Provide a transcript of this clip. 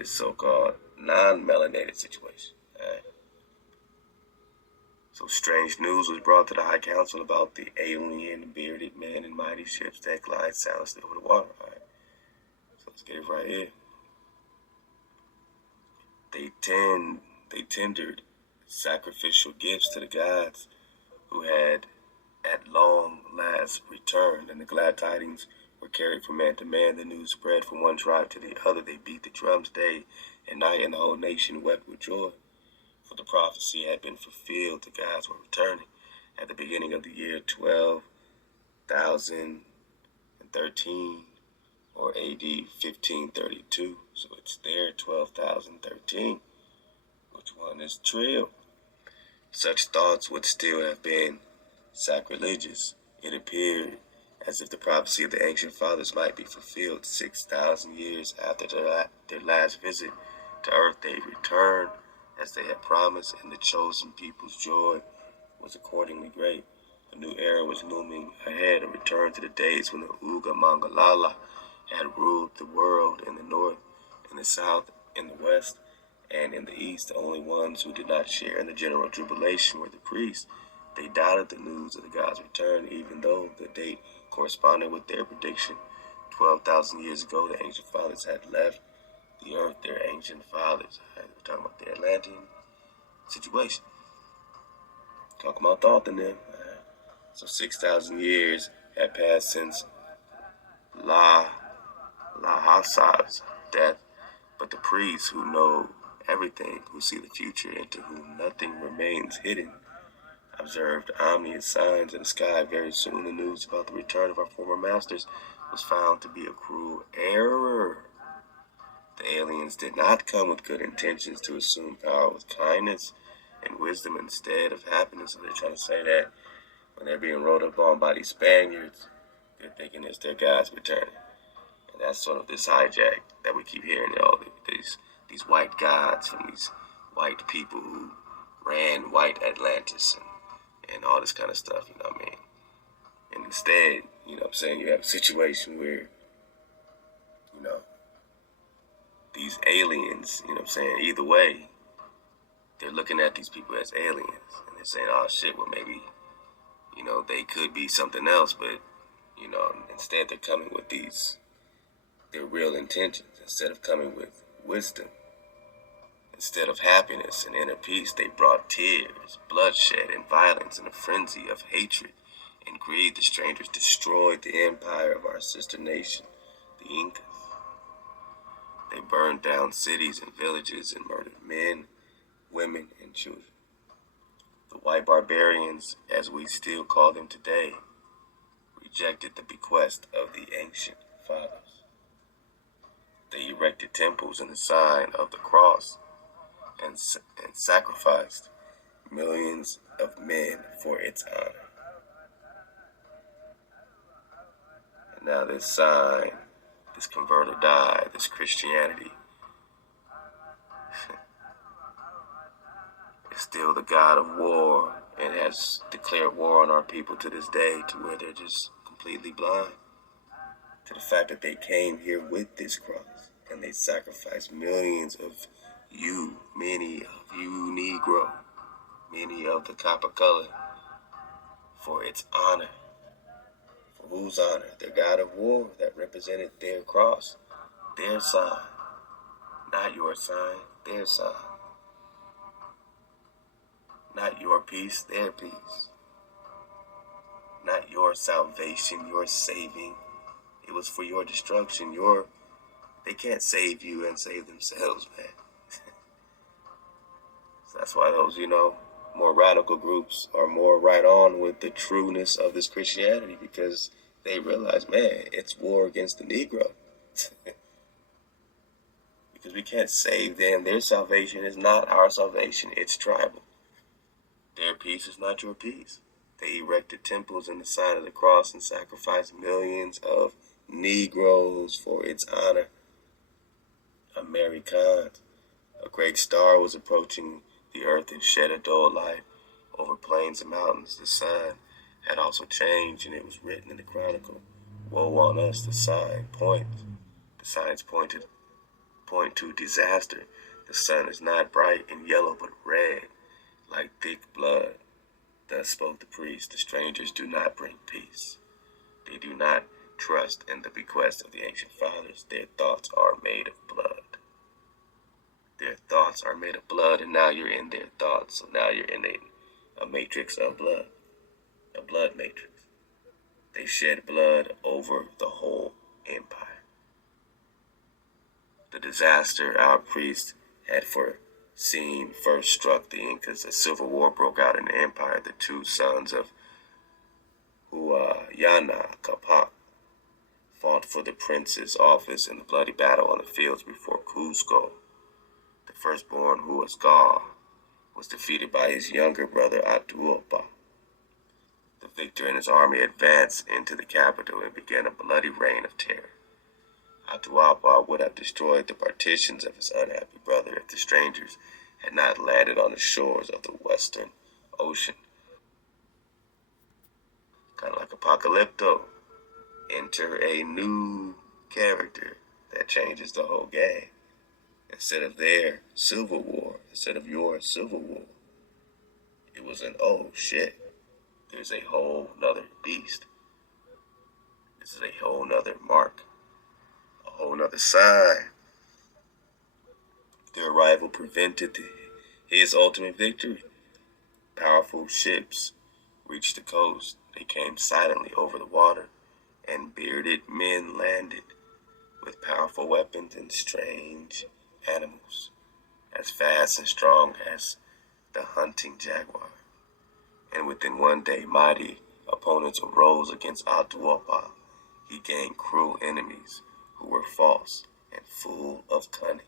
this so-called non-melanated situation. Right? So strange news was brought to the High Council about the alien bearded men in mighty ships that glide silently over the water. Right? So let's get it right here. They tendered sacrificial gifts to the gods who had at long last returned, and the glad tidings were carried from man to man. The news spread from one tribe to the other. They beat the drums day and night, and the whole nation wept with joy. For the prophecy had been fulfilled. The gods were returning at the beginning of the year 12,013, or AD 1532. So it's there, 12,013. Which one is true? Such thoughts would still have been sacrilegious. It appeared as if the prophecy of the ancient fathers might be fulfilled. 6,000 years after their last visit to earth, they returned as they had promised, and the chosen people's joy was accordingly great. A new era was looming ahead, a return to the days when the Uga Mangalala had ruled the world in the north, in the south, in the west, and in the east. The only ones who did not share in the general jubilation were the priests. They doubted the news of the God's return, even though the date corresponded with their prediction. 12,000 years ago, the ancient fathers had left the earth, their ancient fathers. We're talking about the Atlantean situation. Talking about thought in them. So 6,000 years had passed since Lhasa death, but the priests who know everything, who see the future, and to whom nothing remains hidden, observed ominous signs in the sky. Very soon the news about the return of our former masters was found to be a cruel error. The aliens did not come with good intentions to assume power with kindness and wisdom instead of happiness. So they're trying to say that when they're being rolled up on by these Spaniards, they're thinking it's their God's returning. And that's sort of this hijack that we keep hearing, these white gods from these white people who ran white Atlantis and all this kind of stuff, you know what I mean? And instead, you know what I'm saying, you have a situation where, you know, these aliens, you know what I'm saying, either way, they're looking at these people as aliens. And they're saying, oh shit, well maybe, you know, they could be something else, but, you know, instead they're coming with their real intentions. Instead of coming with wisdom, instead of happiness and inner peace, they brought tears, bloodshed, and violence, and a frenzy of hatred and greed. The strangers destroyed the empire of our sister nation, the Incas. They burned down cities and villages and murdered men, women, and children. The white barbarians, as we still call them today, rejected the bequest of the ancient fathers. They erected temples in the sign of the cross and sacrificed millions of men for its honor. And now this sign, this convert or die, this Christianity, is still the God of war and has declared war on our people to this day, to where they're just completely blind to the fact that they came here with this cross and they sacrificed millions of you, many of you Negro, many of the copper color, for its honor. For whose honor? The God of war that represented their cross, their sign. Not your sign, their sign. Not your peace, their peace. Not your salvation, your saving. It was for your destruction. They can't save you and save themselves, man. So that's why those, you know, more radical groups are more right on with the trueness of this Christianity, because they realize, man, it's war against the Negro. Because we can't save them. Their salvation is not our salvation. It's tribal. Their peace is not your peace. They erected temples in the sign of the cross and sacrificed millions of Negroes for its honor. Americans. A great star was approaching the earth and shed a dull light over plains and mountains. The sun had also changed, and it was written in the Chronicle, woe on us, the signs pointed point to disaster. The sun is not bright and yellow, but red, like thick blood. Thus spoke the priest, the strangers do not bring peace. They do not trust in the bequest of the ancient fathers. Their thoughts are made of blood. Their thoughts are made of blood, and now you're in their thoughts. So now you're in a matrix of blood, a blood matrix. They shed blood over the whole empire. The disaster our priest had foreseen first struck the Incas. A civil war broke out in the empire. The two sons of Pak fought for the prince's office in the bloody battle on the fields before Cusco. The firstborn, Huascar, was defeated by his younger brother Atahualpa. The victor and his army advanced into the capital and began a bloody reign of terror. Atahualpa would have destroyed the partitions of his unhappy brother if the strangers had not landed on the shores of the Western Ocean. Kind of like Apocalypto. Enter a new character that changes the whole game. Instead of their civil war, instead of your civil war, it was an oh shit. There's a whole nother beast. This is a whole nother mark. A whole nother sign. Their arrival prevented his ultimate victory. Powerful ships reached the coast. They came silently over the water, and bearded men landed with powerful weapons and strange animals, as fast and strong as the hunting jaguar. And within one day, mighty opponents arose against Atahualpa. He gained cruel enemies who were false and full of cunning.